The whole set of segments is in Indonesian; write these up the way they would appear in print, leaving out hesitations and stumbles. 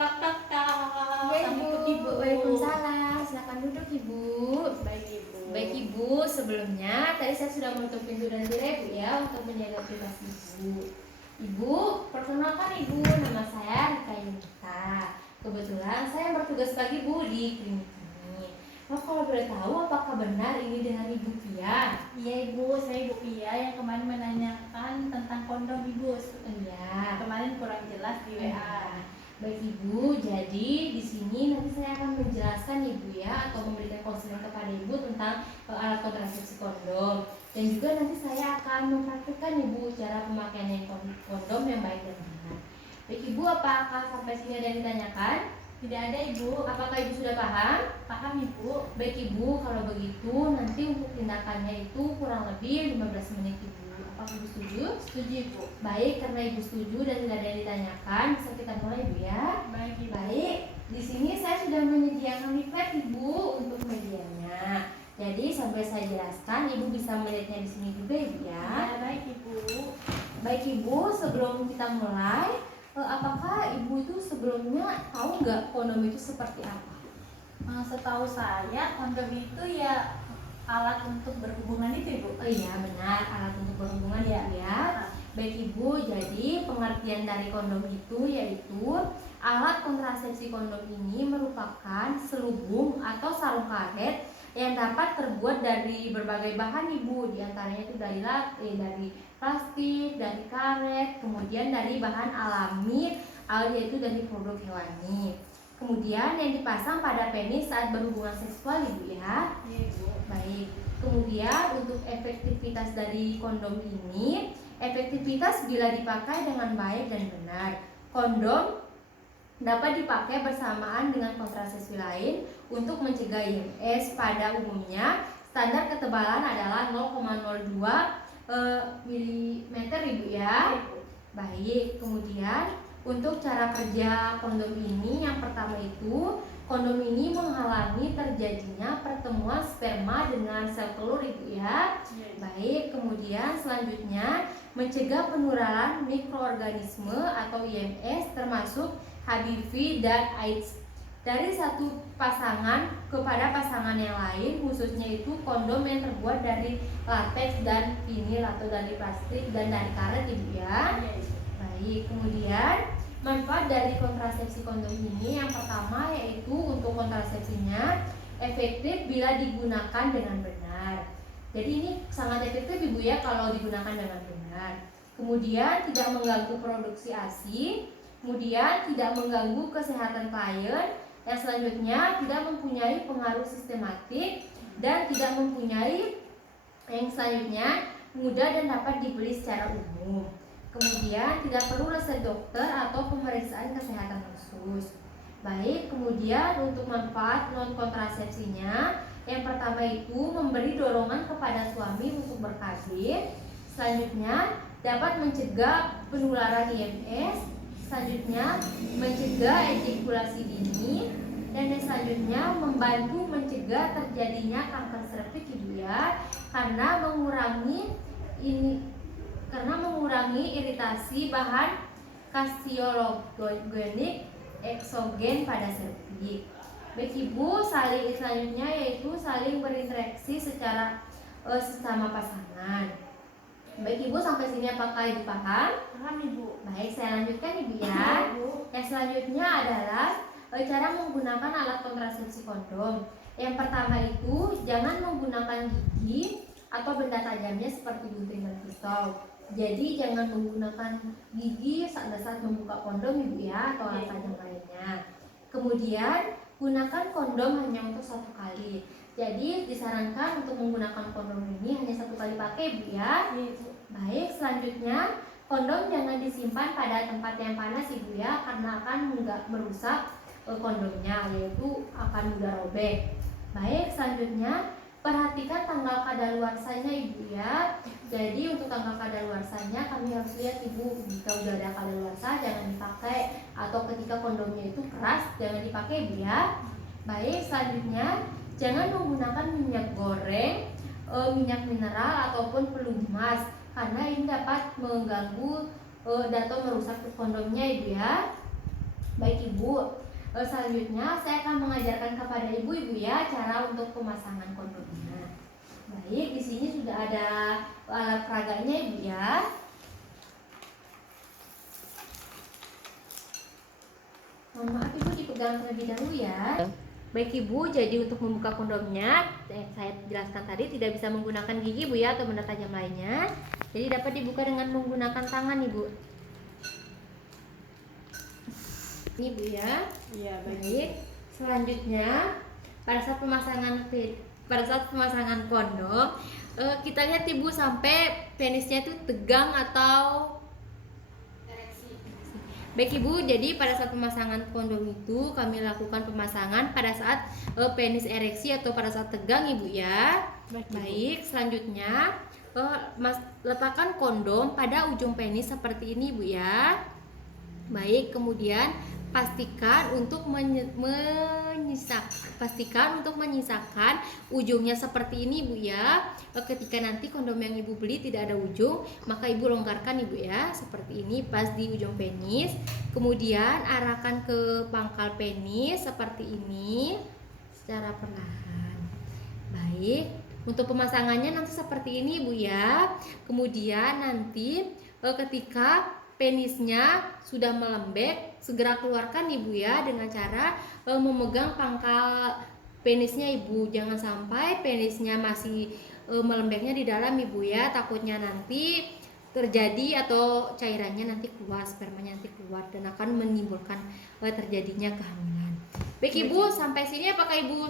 Ya Ibu, Ibu. Waalaikumsalam. Silakan duduk Ibu. Baik Ibu. Baik Ibu, sebelumnya tadi saya sudah menutup pintu dan tirai Bu ya untuk menjaga privasi Ibu. Ibu, perkenalkan Ibu, nama saya Rika Yunita. Kebetulan saya bertugas pagi Bu di klinik ini. Kalau boleh tahu apakah benar ini dengan Ibu Pia? Iya Ibu, saya Ibu Pia yang kemarin menanyakan tentang kondom Ibu. Iya. Kemarin kurang jelas di WA. Baik Ibu, jadi di sini nanti saya akan menjelaskan Ibu ya atau memberikan konseling kepada Ibu tentang alat kontrasepsi kondom, dan juga nanti saya akan mempraktikkan Ibu cara pemakaian kondom yang baik dan benar. Baik Ibu, apakah sampai sini ada yang ditanyakan? Tidak ada Ibu. Apakah Ibu sudah paham? Paham Ibu. Baik Ibu, kalau begitu nanti untuk tindakannya itu kurang lebih 15 menit Ibu. Apakah Ibu setuju? Setuju Ibu. Baik, karena Ibu setuju dan tidak ada yang ditanyakan, bisa kita mulai Ibu ya. Baik Ibu. Baik, di sini saya sudah menyediakan leaflet Ibu untuk medianya. Jadi sampai saya jelaskan, Ibu bisa melihatnya di sini juga Ibu ya. Ya, baik Ibu. Baik Ibu, sebelum kita mulai, apakah Ibu itu sebelumnya tahu nggak kondom itu seperti apa? Setahu saya kondom itu ya alat untuk berhubungan itu Ibu. Oh iya benar, alat untuk berhubungan Iya. ya. Baik Ibu, jadi pengertian dari kondom itu yaitu alat kontrasepsi kondom ini merupakan selubung atau sarung karet yang dapat terbuat dari berbagai bahan Ibu, diantaranya itu dari plastik, dari karet, kemudian dari bahan alami, yaitu dari produk hewani. Kemudian yang dipasang pada penis saat berhubungan seksual Ibu ya. Iya Ibu. Baik. Kemudian untuk efektivitas dari kondom ini, efektivitas bila dipakai dengan baik dan benar. Kondom dapat dipakai bersamaan dengan kontrasepsi lain untuk mencegah IMS. Pada umumnya, standar ketebalan adalah 0,02 mm Ibu ya. Baik, kemudian untuk cara kerja kondom ini, yang pertama itu kondom ini menghalangi terjadinya pertemuan sperma dengan sel telur Ibu ya. Baik, kemudian selanjutnya mencegah penularan mikroorganisme atau IMS termasuk HIV dan AIDS dari satu pasangan kepada pasangan yang lain, khususnya itu kondom yang terbuat dari latex dan vinil atau dari plastik dan dari karet Ibu ya. Baik, kemudian manfaat dari kontrasepsi kondom ini yang pertama yaitu untuk kontrasepsinya efektif bila digunakan dengan benar. Jadi ini sangat efektif Ibu ya kalau digunakan dengan benar. Kemudian tidak mengganggu produksi ASI, kemudian tidak mengganggu kesehatan klien. Yang selanjutnya tidak mempunyai pengaruh sistematik dan tidak mempunyai yang selanjutnya mudah dan dapat dibeli secara umum. Kemudian tidak perlu resep dokter atau pemeriksaan kesehatan khusus. Baik, kemudian untuk manfaat non kontrasepsinya, yang pertama itu memberi dorongan kepada suami untuk berkabin. Selanjutnya dapat mencegah penularan IMS. Selanjutnya mencegah ejakulasi dini, dan yang selanjutnya membantu mencegah terjadinya kanker serviks Ibu ya, karena mengurangi iritasi bahan kasiologenik eksogen pada serviks. Baik Ibu, selanjutnya yaitu saling berinteraksi secara sesama pasangan. Baik Ibu, sampai sini apakah Ibu paham? Paham Ibu. Baik, saya lanjutkan Ibu ya. Yang selanjutnya adalah cara menggunakan alat kontrasepsi kondom. Yang pertama itu jangan menggunakan gigi atau benda tajamnya seperti gunting dan pisau. Jadi jangan menggunakan gigi saat membuka kondom Ibu ya, atau alat tajam lainnya. Kemudian gunakan kondom hanya untuk satu kali. Jadi disarankan untuk menggunakan kondom ini hanya satu kali pakai Ibu ya. Baik, selanjutnya kondom jangan disimpan pada tempat yang panas Ibu ya, karena akan merusak kondomnya, yaitu akan mudah robek. Baik, selanjutnya perhatikan tanggal kadaluarsanya Ibu ya. Jadi untuk tanggal kadaluarsanya kami harus lihat Ibu, jika udah ada kadaluarsa jangan dipakai, atau ketika kondomnya itu keras jangan dipakai Ibu ya. Baik, selanjutnya jangan menggunakan minyak goreng, minyak mineral ataupun pelumas, karena ini dapat mengganggu atau merusak kondomnya Ibu ya. Baik ibu, selanjutnya saya akan mengajarkan kepada ibu-ibu ya cara untuk pemasangan kondomnya. Baik, di sini sudah ada alat peraganya ibu ya. Mohon maaf ibu dipegang terlebih dahulu ya. Baik ibu, jadi untuk membuka kondomnya, saya jelaskan tadi tidak bisa menggunakan gigi ibu ya atau benda tajam lainnya. Jadi dapat dibuka dengan menggunakan tangan ibu. Ini ibu ya. Iya, Baik. Selanjutnya pada saat pemasangan kondom, kita lihat ibu sampai penisnya itu tegang atau ereksi. Baik ibu, jadi pada saat pemasangan kondom itu kami lakukan pemasangan pada saat penis ereksi atau pada saat tegang ibu ya. Baik, selanjutnya letakkan kondom pada ujung penis seperti ini ibu ya. Baik, kemudian pastikan untuk menyisakan ujungnya seperti ini ibu ya. Ketika nanti kondom yang ibu beli tidak ada ujung, maka ibu longgarkan ibu ya, seperti ini pas di ujung penis. Kemudian arahkan ke pangkal penis seperti ini secara perlahan. Baik, untuk pemasangannya nanti seperti ini ibu ya. Kemudian nanti ketika penisnya sudah melembek, segera keluarkan ibu ya dengan cara memegang pangkal penisnya ibu. Jangan sampai penisnya masih melembeknya di dalam ibu ya, takutnya nanti terjadi atau cairannya nanti keluar, spermanya nanti keluar dan akan menimbulkan terjadinya kehamilan. Baik ibu, sampai sini apakah ibu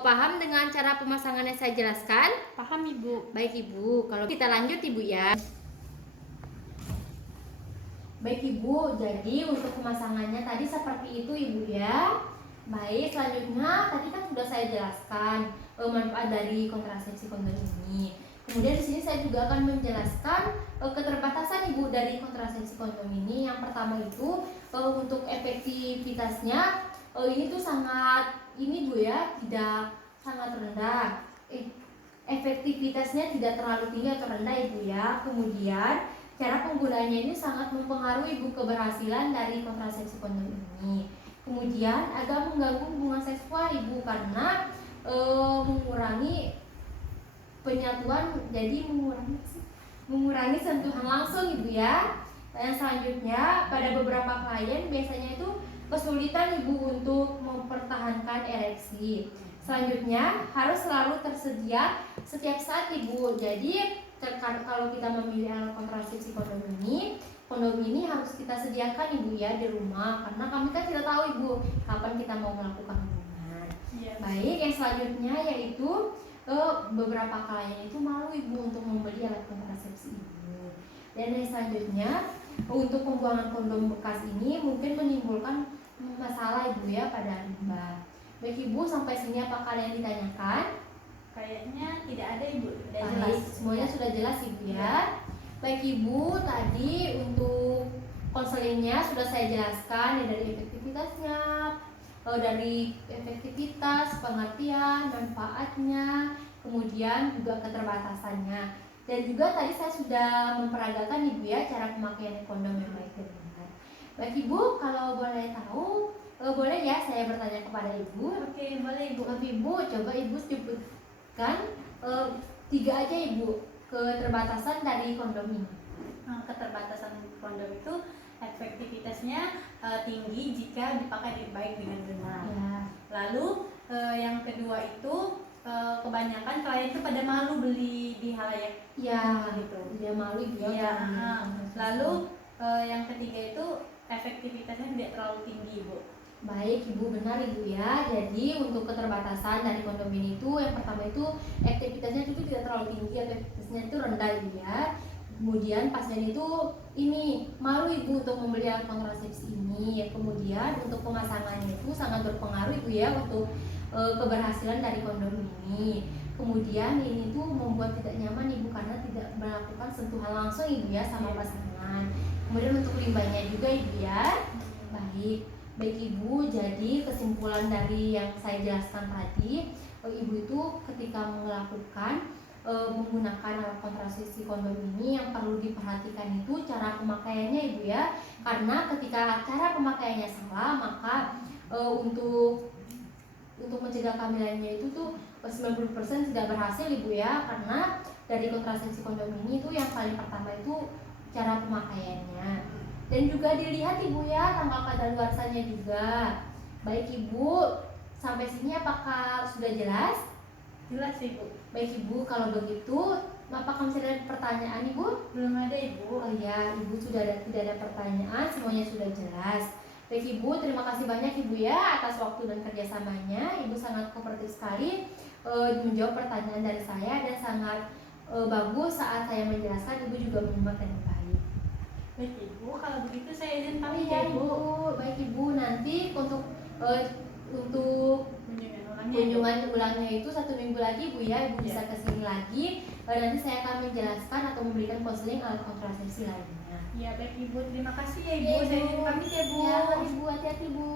paham dengan cara pemasangan yang saya jelaskan? Paham ibu. Baik ibu, kalau kita lanjut ibu ya. Baik ibu, jadi untuk pemasangannya tadi seperti itu ibu ya. Baik, selanjutnya tadi kan sudah saya jelaskan manfaat dari kontrasepsi kondom ini. Kemudian di sini saya juga akan menjelaskan keterbatasan ibu dari kontrasepsi kondom ini. Yang pertama itu untuk efektivitasnya ini tuh tidak sangat rendah. Efektivitasnya tidak terlalu tinggi atau rendah ibu ya. Kemudian cara penggunaannya ini sangat mempengaruhi ibu keberhasilan dari kontrasepsi kondom ini. Kemudian agak mengganggu hubungan seksual ibu karena mengurangi penyatuan, jadi mengurangi sentuhan langsung ibu ya. Dan selanjutnya pada beberapa klien biasanya itu kesulitan ibu untuk mempertahankan ereksi. Selanjutnya harus selalu tersedia setiap saat ibu. Jadi kalau kita memilih alat kontrasepsi kondom ini harus kita sediakan ibu ya di rumah, karena kami kan tidak tahu ibu kapan kita mau melakukan hubungan. Baik, yang selanjutnya yaitu beberapa klien itu malu ibu untuk membeli alat kontrasepsi ibu. Dan yang selanjutnya untuk pembuangan kondom bekas ini mungkin menimbulkan masalah ibu ya pada limbah. Baik ibu, sampai sini apa kalian ditanyakan? Kayaknya tidak ada ibu. Baik, semuanya sudah jelas ibu ya. Baik ibu, tadi untuk konselingnya sudah saya jelaskan ya, dari efektivitasnya, dari efektivitas, pengertian, manfaatnya, kemudian juga keterbatasannya. Dan juga tadi saya sudah memperagakan ibu ya cara pemakaian kondom yang baik dan benar. Baik ibu, kalau boleh tahu, boleh ya saya bertanya kepada ibu? Oke, boleh ibu. Ibu, coba ibu sebutkan 3 aja ibu keterbatasan dari kondom ini. Keterbatasan kondom itu efektivitasnya tinggi jika dipakai baik dengan benar. Ya. Lalu yang kedua itu kebanyakan klien itu pada malu beli di halayak. Ya, gitu. Dia malu ibu ya. Iya. Lalu yang ketiga itu efektivitasnya tidak terlalu tinggi ibu. Baik ibu, benar ibu ya. Jadi untuk keterbatasan dari kondom ini itu yang pertama itu efektivitasnya itu tidak terlalu tinggi, efektivitasnya itu rendah ibu ya. Kemudian pasien itu ini malu ibu untuk membeli alat kontrasepsi ini. Kemudian untuk pemasangannya itu sangat berpengaruh ibu ya untuk keberhasilan dari kondom ini. Kemudian ini tuh membuat tidak nyaman ibu karena tidak melakukan sentuhan langsung ibu ya sama pasangan. Kemudian untuk limbahnya juga ibu ya. Baik ibu, jadi kesimpulan dari yang saya jelaskan tadi, ibu itu ketika melakukan menggunakan alat kontrasepsi kondom ini, yang perlu diperhatikan itu cara pemakaiannya Ibu ya. Karena ketika cara pemakaiannya salah, maka untuk mencegah kehamilannya itu tuh 90% tidak berhasil Ibu ya. Karena dari kontrasepsi kondom ini tuh yang paling pertama itu cara pemakaiannya. Dan juga dilihat Ibu ya tanggal kadaluarsanya juga. Baik Ibu, sampai sini apakah sudah jelas? Jelas Ibu. Baik Ibu, kalau begitu apakah masih ada pertanyaan Ibu? Belum ada Ibu. Oh iya, Ibu tidak ada pertanyaan, semuanya sudah jelas. Baik Ibu, terima kasih banyak Ibu ya atas waktu dan kerjasamanya. Ibu sangat kooperatif sekali menjawab pertanyaan dari saya, dan sangat bagus saat saya menjelaskan Ibu juga menyimak dengan baik. Baik Ibu, kalau begitu saya izin pamit Iya ya Ibu. Ibu, baik Ibu, nanti untuk kunjungan ulangnya itu 1 minggu lagi Bu ya, Ibu bisa kesini lagi. Nanti saya akan menjelaskan atau memberikan konseling alat kontrasepsi lainnya. Ya baik Ibu, terima kasih ya Ibu. Iya, Saya izin pamit ya Bu. Ya, mari Bu, hati-hati Bu.